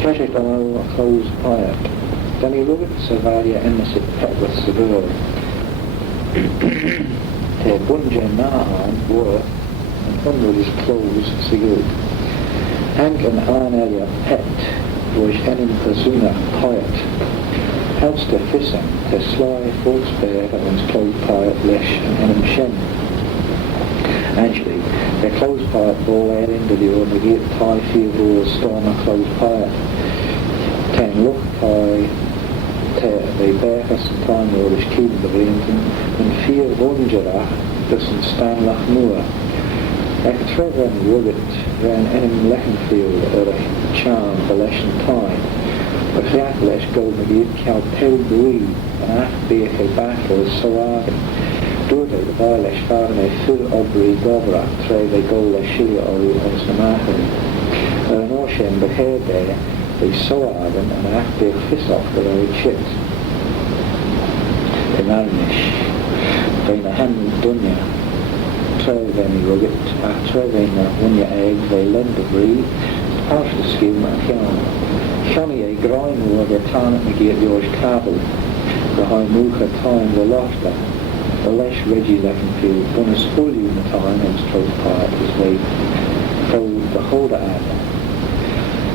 Cheshire close quiet. Then he looked at Savaria and the pet with Seville. Te bunja nahan worth and hundreds close sigurd. Hank and Arnelia pet was enim persona quiet. Helps the fissing, te sly false bear and close quiet lesh and enim shen. Actually, the close quiet ball air into the ornament tie fever storm a close quiet. Ten look tie they bear us time or is keep the Blinton and fear wonderach doesn't stand like moor. Like a Trevor and Rugged ran enim Lechenfield or a charm the lesson time. But the athlete go to give cow pale breed and after be a battle so argan. Doorday the Bailish found a full obry gobra tray they go the sheer or as the martin. An ocean but hair there they so argan and after a fist off the very chit. The Malnish Vain a hand dunya Treveni Rugged Trevena Wunya egg they lend the breed Harsh the skin and kill. Shani a grind war the tarn at McGee at George Cabell. The high Mooka time the Losta. The lesh Reggie Leckenfield, bonus full unit time and stroke part as they fold the holder ad.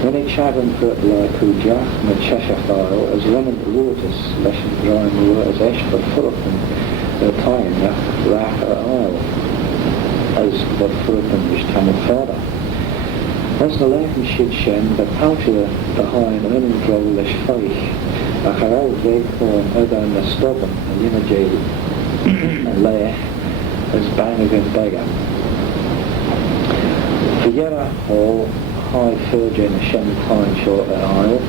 When a chavan put like Kujach and a Cheshire file as running the lotus lesh and grind war as Eshford Fullerton the time rack or isle as the Fullerton is Tamil father. As the Leighton shid shen, the poucher behind earning grow lesh feich, a harol veghorn other and the stubborn, and yinajay and lech as Banglane beggar. The Yera Hall, high Philgin a shen time short at isle,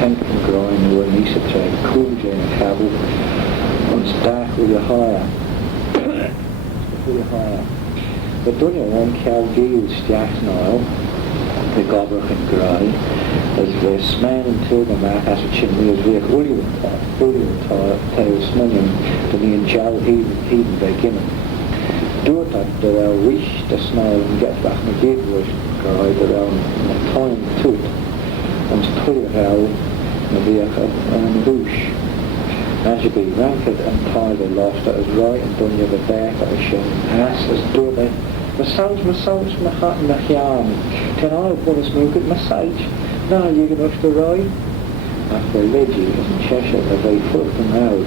Henk and Groin who were Nisa trade, cool Jane a cabal, and dark with a higher. The Dunya one cow gills Jack's Noal, the Gobrach and Gray, as the Sman and Tilgamak as a chimney as Rick William Tail Smunnion, the Nean Jal Heden Beginning. Do it that they'll wish the smile and get back and give was Gray around the time to it, and to pull it out and be a bush. As you be ranked and tied they lost it as right and Dunya the bear at a shin, ass as do they. Massage, my hat and my yarn. Ten I want to smoke at massage. Now you can rush the ride. After Reggie is in Cheshire, the very foot and loud.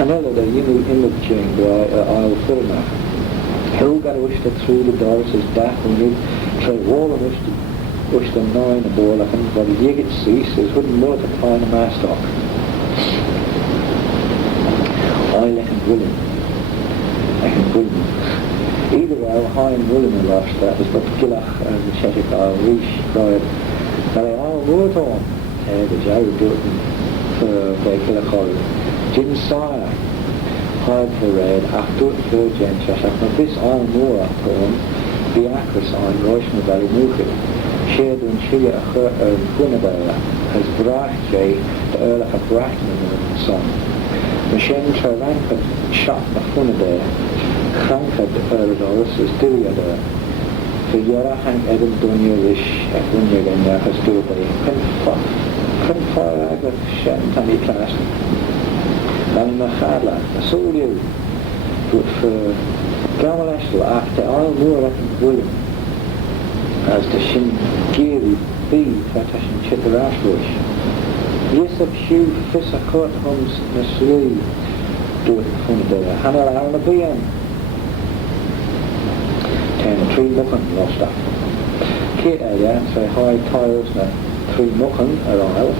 Another the inlet chamber I'll film her. Who got to wish that through the doors is back and you try wall and wish the nine a ball like anybody you get ceases wouldn't work a time of my stock. I reckon William. Either way, high and William lost that was but Gillach and the Cheshire Reach cried, "Now they all wrote on." The Joe do it for their Gillach Jim Sire, hard for red, after it for Jen Cheshire, but this iron war up on the actress on Roishma Valley Mookie, shared and Chile a Gunnabella, as Brach J, the Earl of Brachman and son. Machine Travanka shot the Funadair. Crankad Earldors as Diliador. For Yara Hank Evan Dunya Rish at Dunya Genya has do they couldn't fire Agla Shen Tammy Class. Danny Machadla, I saw you. But for Gamalashla after I'll more up in William as the Shin Giri B Fatashin Chitterash Rush. Yes, of Hugh Fissa Court Homes Nasri do it from there. Hannah Alna BM. Three muchan lost up. Kate so high tiles na three muchan around.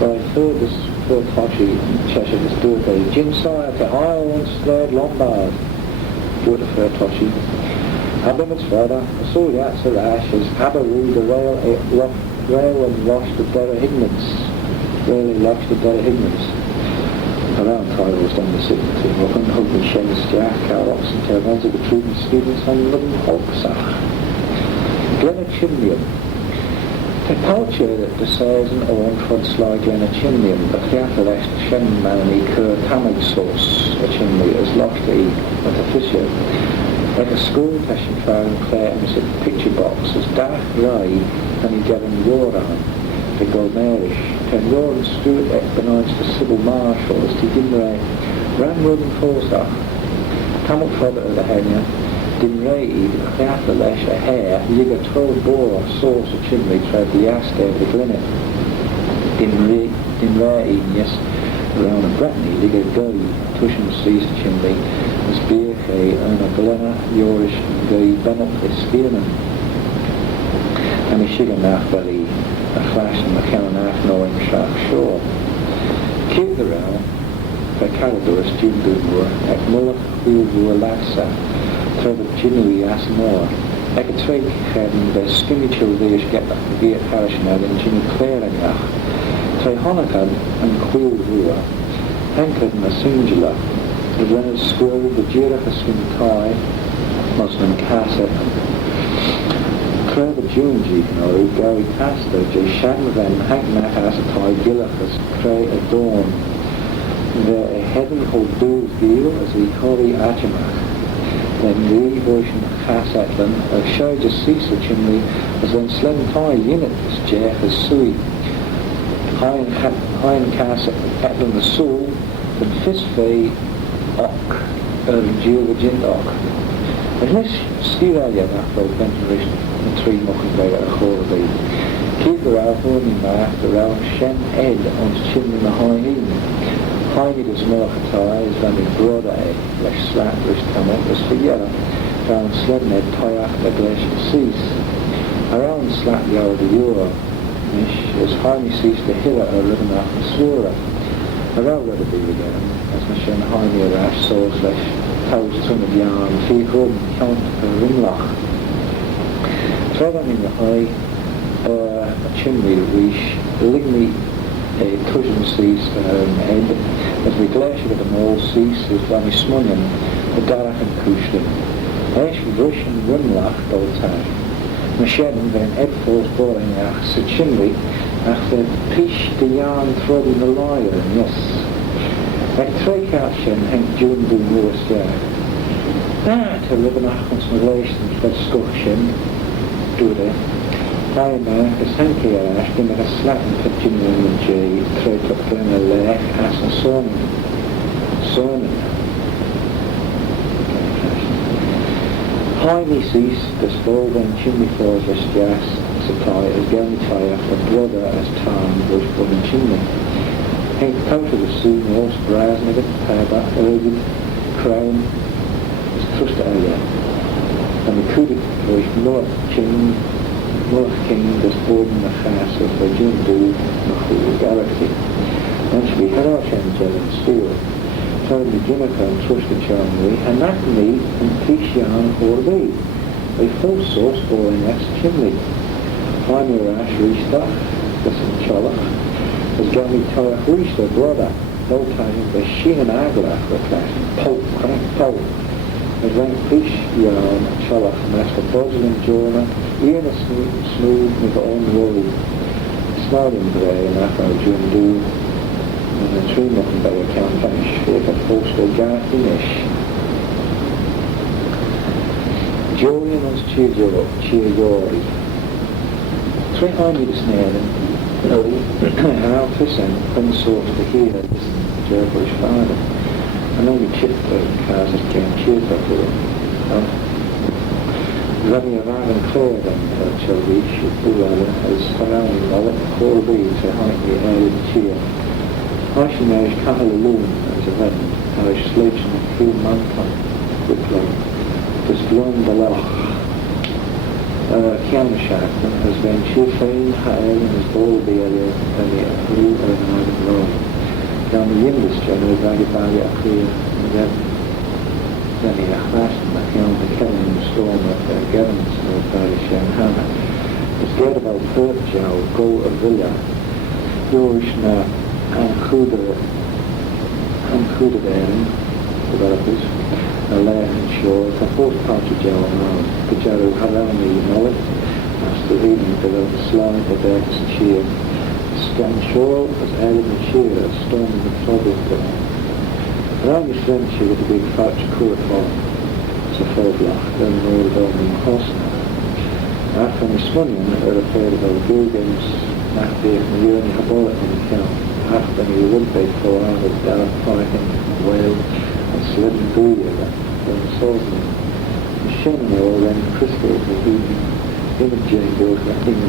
But I thought this poor Toshi Cheshire this do it. Jim Sire to Isle and Sled Lombard. Do it for Toshi. Abim's father, I saw that so ashes, Aberoo the rail and lost the Derra Higmans. Really lost the Derra Higmans. Around titles down the city to Muchan, Hoping Shen's Jack, Carrots and Terrans of the Truden students on Lubin Hogsach. Glenna Chimnium. The culture that decides an own trod slide Glenna Chimnium, but the Athalest Shenmani Cur Tamig sauce, a chimney as lofty at the fisher. Like a school session phone clear in a picture box as dark grey and he gave him roar on the Golmerish. Ten roar and Stuart economics the civil marshal as he didn't ran William Forsyth. Come up further to the henya, didn't raid, half the lesh a hair, you got 12 bore sauce a chimney tried the ass there the glinnet. Didn't raid, yes, around a Brittany, you got guy, tushing seized chimney, as beer and a glenna, Yorish, guy, ben up the spearman. And we shigan nach belly, a flash and the count nach knowing shark shore. Keep the row, by Calador, June Goodmore, at Mullach, Wheelview, Lassa, Trevor Jinui, Asmore. Like a trade heading, the skinny children get the Viet Parish now, then Jimmy Clare and Yach. Try Honakad and Wheelview, Hankard and a Singular. The Renner's Squirrel, the Jirach, a Swing Tie, Muslim Casset. Trevor Junji, Gary Pastor, J. Shanvan, Hank Matas, a Tie, Gillachas, Cray, a Dawn. The heaven hold doors deal as we hurry Ajamach. Then the version Cassetlan, a show just cease the chimney as when Slim Tie unit as Jeff as Sui. High and Casset, Etlan the Soul, then Fisfay, Och, Jill the Jindok. And this Skivalia after ventilation, the tree mocking by a horribly. Keep the row horning by after round Shen Ed on his chimney in the high heaven. Heine does Morchatai is van die broad lesh slappers come up as for yellow, round Sledned Toyach the glacial cease. Around slap the old Euro, Mish, as Heine cease the hilla or ribbon off the swora. Around where to be again, as Mishen Heine a rash sauce lesh, toast ton of yarn, fee home, count a rimlach. Throw them in the high, a chimney reach, ligny a cushion cease head, as we glacier with the mall cease as Vanny Smunyan, the Darach and Kushlin. Esh Russian Rimlach Doltag. Mashen then Ed Force boring ach se chimney, ach the pish the yarn throbbing the liar, yes. Like three Shen Hank June do Lewis to live in Achmans relations for Scotshen, do they? Hi man, as Hanky Ash, give me a slap and put Jimmy in the J, throw to Glen a lech, as a Sonnen. Hi me cease, the spall then chimney floors as gas, supply as Gelmy Tire, the brother as Tarn, bush bun chimney. Hank come to the sea, horse, brass, nigger, paba, urgent, crown, as trust area. And the coup de bush, north, chimney, North King does board in the fast as the June do the galaxy. And she be Hello Shenzel and Steel. Told the Juniper and Trust the Charmly, and that me and Pishan or thee. A full sauce boiling that's chimney. Finally Rash Reestach, the St. Cholach, as Gami Torach Reester brother, no time the Sheen and Aglach were clashing. Pulp, crank, pulp. As rank fish yarn, Cholach, Master Buzzle and Jonah, Ian a smooth with the own road. Snarling grey and after June do, and the tree looking by a count finish, if a postal jar finish. Julian was Chiagori. Three hundred snaren, no, how Thyssen, consort the hero, the Jerbush father. And only chip cars that came cheerful for him. Running around and clear them, shall reach, Bullada, as surrounding Mullet, Corby, to hike the air and cheer. Harshinage Kahaloon, as a wind, Harish Sledge and Cool Mountain, quickly, just blown the loch. Kiamashak, as when Chifane, Hael, and his ball bearer, and the Blue and Northern Rome. Down the Yindus generally Vagabali a clear and then he achlast and account the killing and storm of governments of Parish and Hannah. The scared about Pertjow, Go of Villa, Yorishna and Kudaden, developers, a lair and shore, the fourth part of Jow and Pajaro Harami Mullet, as the reading developed slide the decks and cheer. Scan shore as Ellen and Shearer, storming the flood of them. Around the French with the big fouch court hall. sa fóblach den nóir dom in hosna. After my smunnion afraid of Gugans nach beef na Uni Habot in the count. After me would be for with down parking, whale, and slidden booyah when the soldier. The Shenny or then Crystal, the heating, imaging goes like in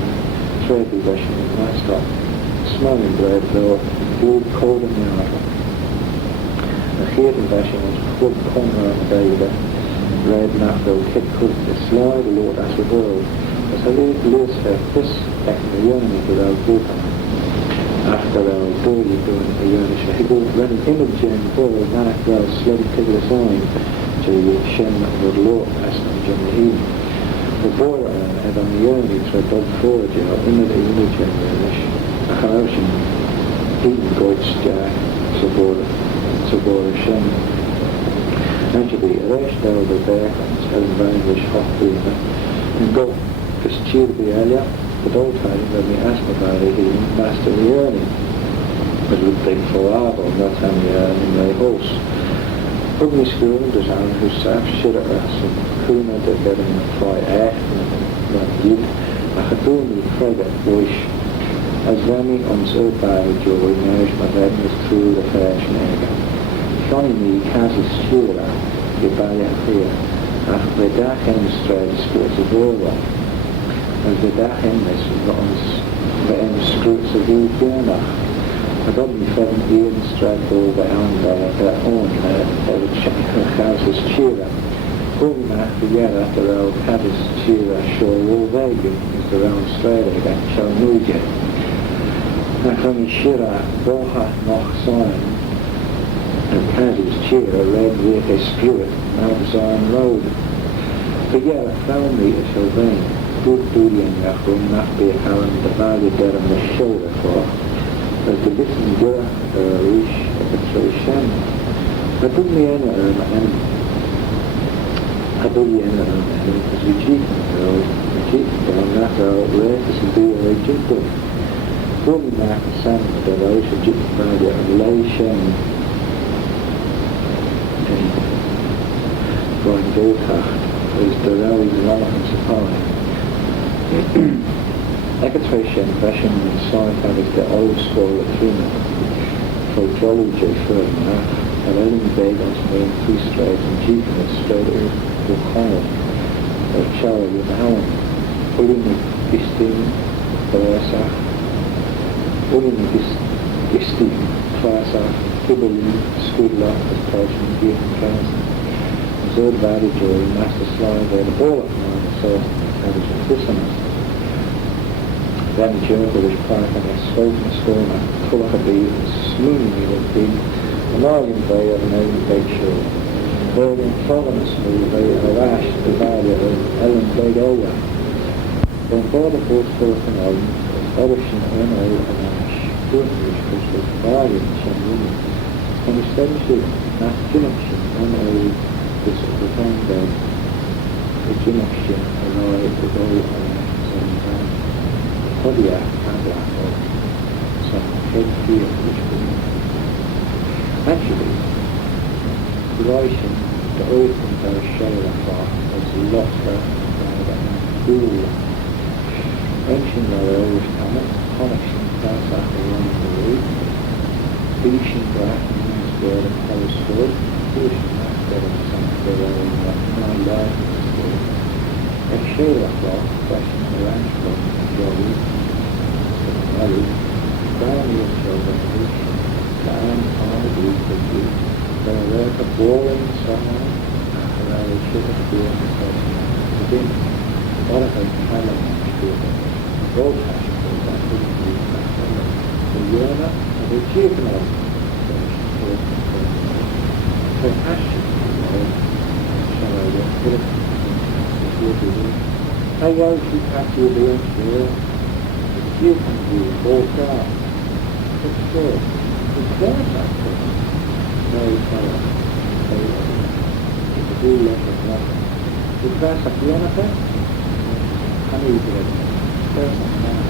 trade version in my stop. Smelling bread though, blue cold in the arm. The heating version was full corner on the day red naphtha kick could the slide a lot as a world. As I read loose this back in the Uni without Bukan. After our dirty doing the Uni, he go running imaging ball, manic well, slid tickle sign to Shen would low as in the heat. The boy and on the Uni to a dog forward, you know, in the imaging Uni. A corruption, even goats jack, support Shen. And to be arrested out of the back and telling Banglish hot being and go. Because cheer the earlier, but all time when we asked about it, he master the earning. But we think for our and that's how we earn in my house. Ugly school, there's one who sat shit at us and Kuna to get him to try act and not yet. I had done the credit, wish. As Remy unso by joy, nourish my veterans through the fashion egg. Johnny me, Kaz's cheer, the ballet clear. After the dark end straight, sports of over. As the dark endless runs the end screws of you corner. I got me 7 years straight over and their own the houses cheer. Going back together after our houses cheer show all vegan is the round straight that shall move you. And from the Shira, Boha noch sign and houses cheer red with a spirit Mount Zion Road. Together found me a Sylvain. Good duty and that will not be a Helen the value dead on the shoulder for. As the listen gira reach of the tree shen. I took me in and I took me in and as we cheat and that rare to be a jingle. Going back to Sam the Rosh of Jit Value and lay shen and going Giltacht is the rally relevance of high. Eggetration fashion and sci-fi is the old school of human. For jolly J. Ferdinand, and only beg on some main two straight and jeeping it straight to Colin or Charlie with Alan. Pulling the Gisting, Barasach, pulling the Gisting, Farasach, Kibble, Squidlock, the Persian, Gift, Transit. Zord Valley Joy, Master Slide, the ball of mine, the source of the Christmas. Then Joker was part of a spoken storm at Tuaie, smoothing me with the Morgan Bay of an open bake show. Morgan following smooth bay of a rash the value of Ellen Blade over. When border boats forth and on, Ocean and oil and ash, British was with violence and women. And essentially, not connection and oil, this of the bed, the connection arrived with oil and ash and van. Kodia Kabla or some head fear which was actually the relation to open their Shayla was lost by the Noal. Ancient Noal was connection pass after running the route. Finishing black and nice word of Paris Ford, finishing that better than some of their own my life in the school. A Shayla question the ranch from Jolly. Valley, Valley of Children, Down on the Blue Cookie, there were a boring summer, and I should have been the person again. What if I had a much good gold hash for that wouldn't be that summer? The Yona and the Chiefnal, so hash, shall I get it? I guess you have to be here. You can do both out. It's good. It's good, actually. No, it's not. It's a good lesson. You press a piano pen? Honey, you did. There's a man.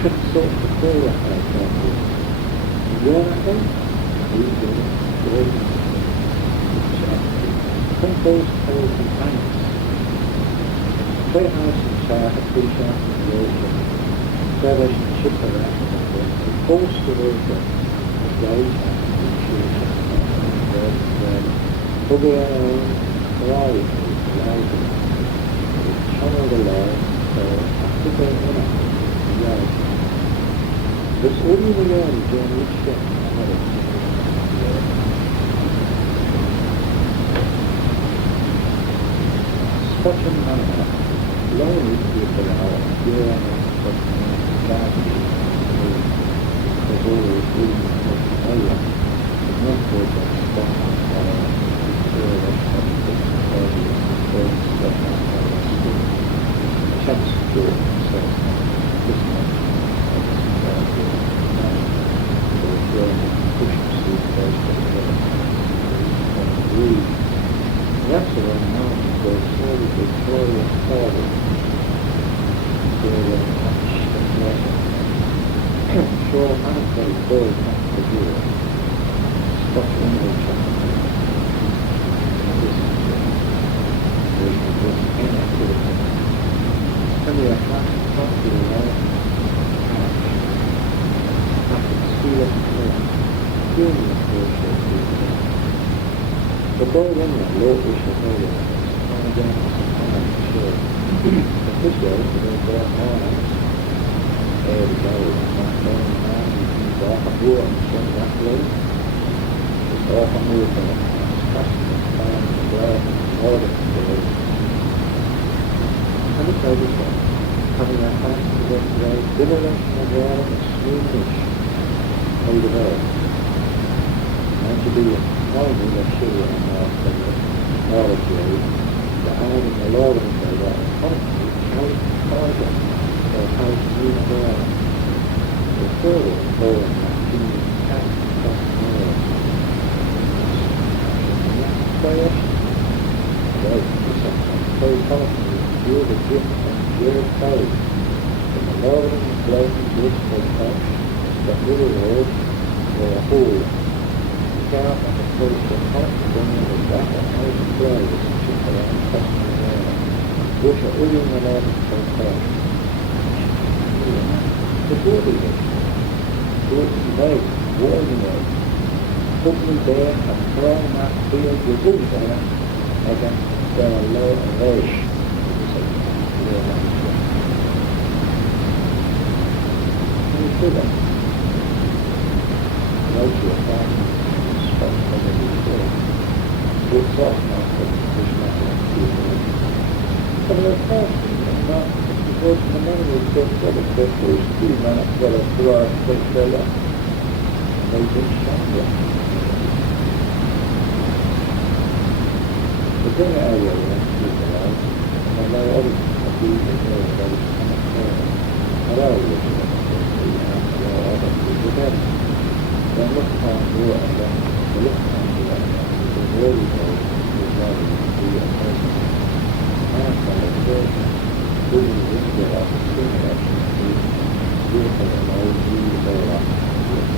Could sort the call at that point. You piano pen? You did. Good. Thank you. post house and Manx. Play house and chart, a free shot and relation. Service and ship the rest of them. The post to worker, the guide and the shooter. Buggy around, Twoaie, the light, the channel the law, so after the winner, the yard. This only the yard, John Richard, another. Such a manner, long with people are here and such a garden, there's always room for the area, it's not good to stop and chance to do it, so this much that's the way mountains go slowly to Twoaie forward. They're much the sure manifest gold not to do it. Stop in the chapter. This is inactivity. Can be a half property life, cash, half the seal of the clear, human appreciate people. The boy in the low wish of failure is on again and sure. But this way, the way they're on air the gallery, not knowing man, he's off a door and swing that way. It's off a move from it. It's casting the time and the blood and the order of the way. And it's how this one, having a fast to get today, dinnerless and well and swoonish out of air. And to be holding the sugar and all of the arm and the Lord and say that constantly house target or house new door. The third is going that human cat plus more. Next player, right, the second. So constantly, you're the gift and your code. From the Lord and the blood and gift for touch, that little word or a hole. Out and the place of confidence in the back of house and play with some chicken and customer there. Which are all in the Lord and so far. The body of it. Good and late, warm late. Put me there and throw that field you do there against their low and race. Can you see that? Right to your family. It's off now, but there's nothing to do with it. But of course, not because the money was so full of the first 2 minutes that are through our place they left. They just shot them. The thing I really want to do for us, and I know others have been there that is kind of fair. And I was looking at the after all other people then. Then look upon you and then the look upon you and then the really knows is rather than be a person. And from the church, doing the window of the singing action to be beautiful and all you all up to it.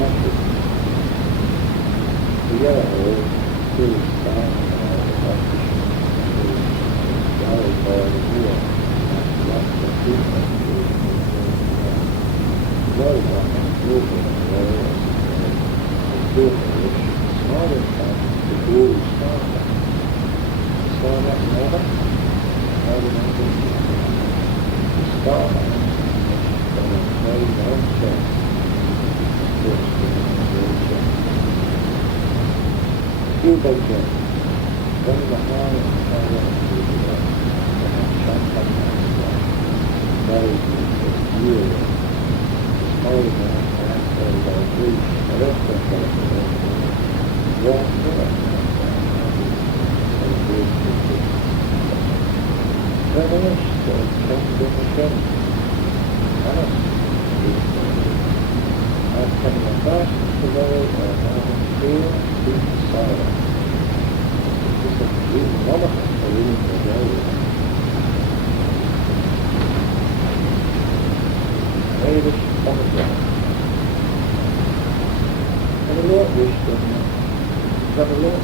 That's it. The yellow hole, still standing and all the opposition, is gallery by the wheel, and that's the treatment of the very one and beautiful and very beautiful which small in fact the goal is stronger. So that never how do you do the star and a very long chance sports game and very chance. Few by chance. Then the high and high and beautiful and champagne and very beautiful. All the man and all the grief, the rest of the walk with us and grief with it. Then it's the change in the change. Honest, I'm coming across today and I'm feeling deep silent. It's a really wonderful to read the day. Irish on the ground. And the Lord wished them that the Lord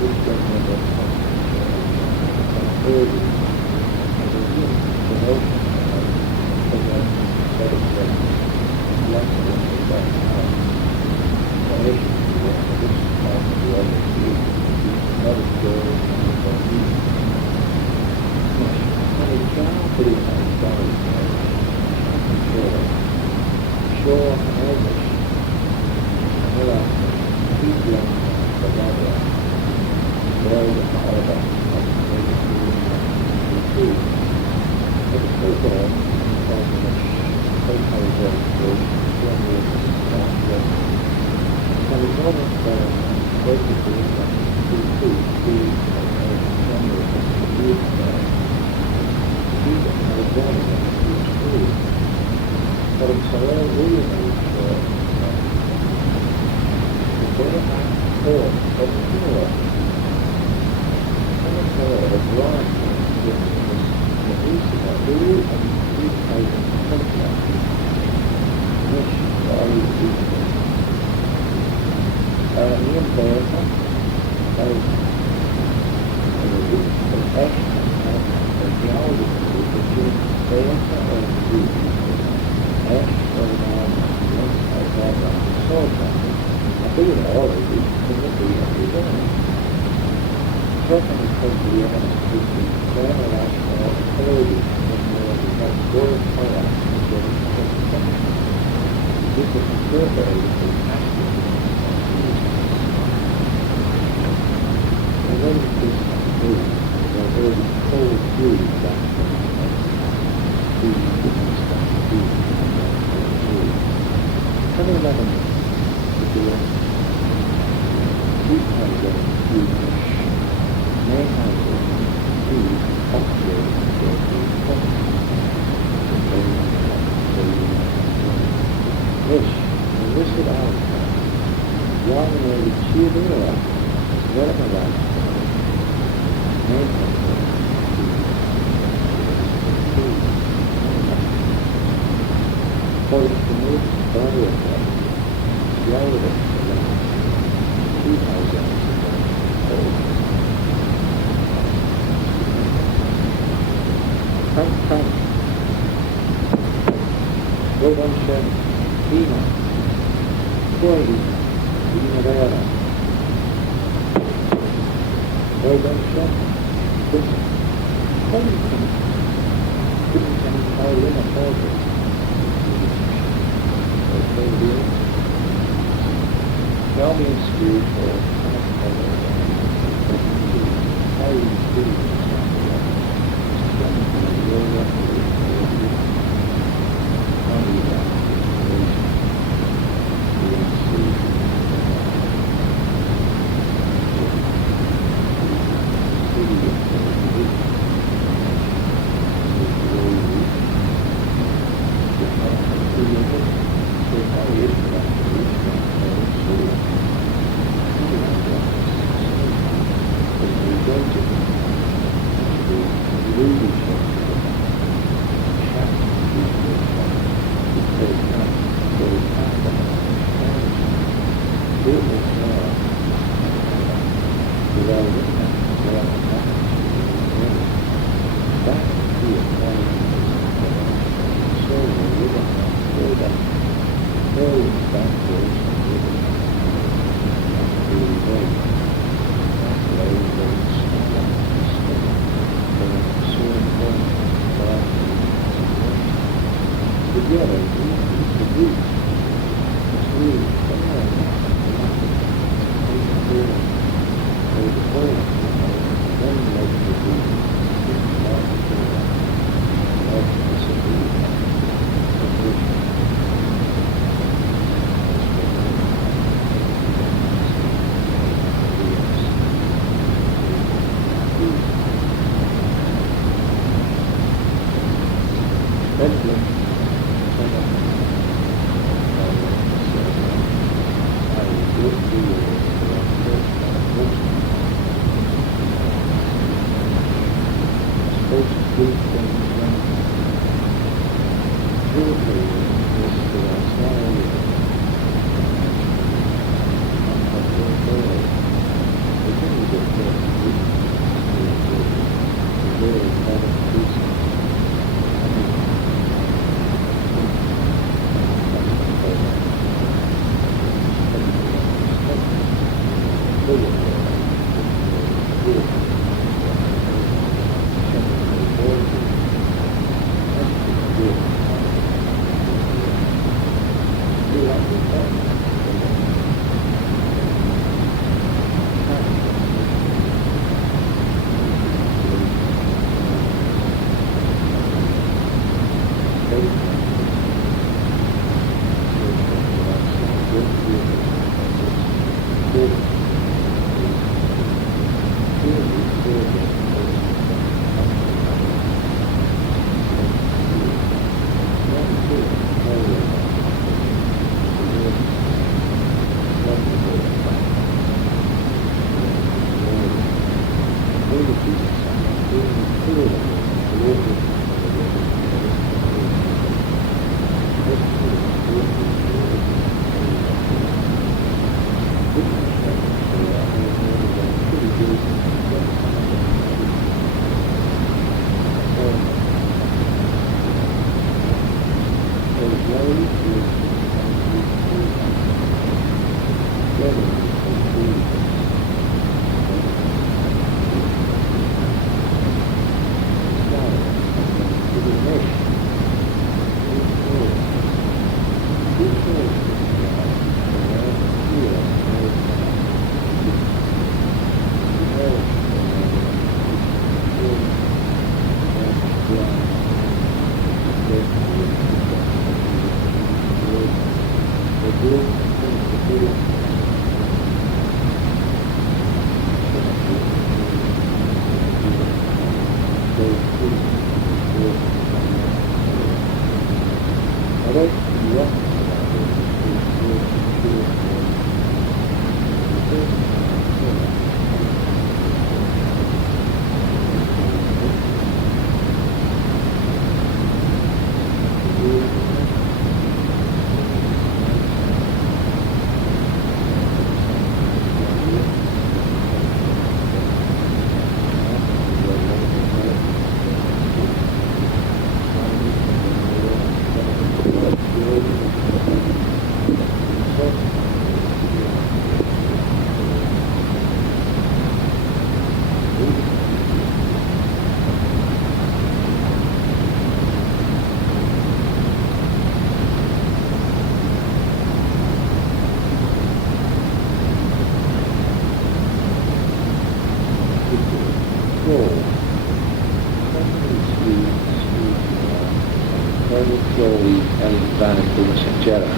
Twoaie and Banglane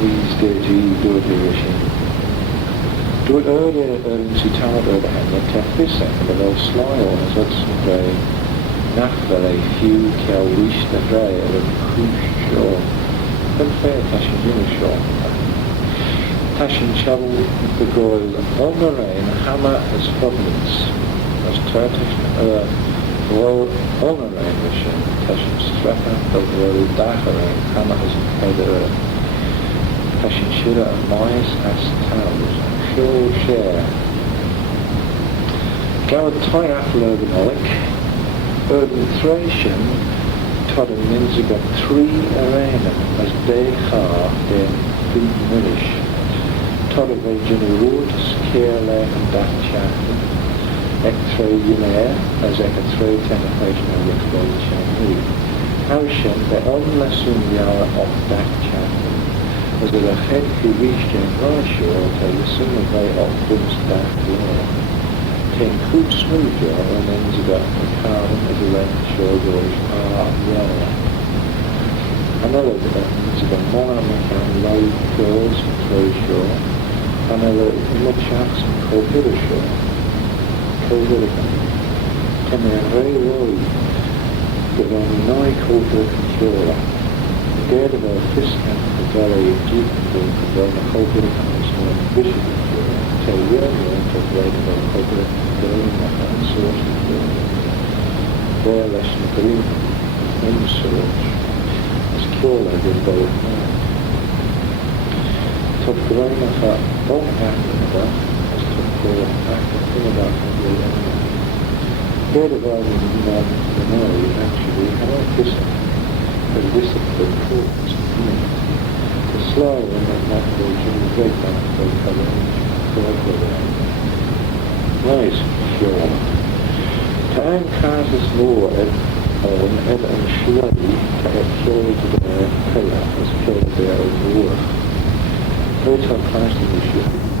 these days do it wishing. Do it earlier in Sitard and the Tefis and the little sly ones that's very nachvel a few kel wish the dray and cruise shore. Then fair tashin dinner shore. Tashin shovel the goil on the rain hammer as providence as turtish Well, on the rain machine, Tashin Strapper, the road Dacharain, Hammer as head Tashin Shira and Mice as Towers, Pure Share. Goward Toy Apple Urban Urban Thration, Todd and Minzy got 3 arena as Day Har, then Food Milish. Todd of Virginia Road, Scare Lake and Daft Chatham. X-ray Unair as X-ray Tenafation of Explosion Lee. Haushen, the unlesson yara of that chapter, as a head who reached in Russia to listen of very often staff law. Ten cool smooth jar and ends of the carbon as a length shoulders are yellow. Another ends of the monarch and low curls and throw shore, another mudshacks and cold shore. Ten very low, but on nigh quarter controller. The gate of our fist and the valley of deep and on the culprit comes more bishop controller. Tell real to the of our culprit going up and source controller. There lesson green, in source, as killer in both men. Top grain of her own acting as to call acting about the enemy. Here the world is not the Noal actually had a discipline, but a discipline called the slow and not natural to the great back of the coverage, nice, sure. Time causes law on Ed and Shirley to have killed the pillar as killed their own war. Later class in the ship.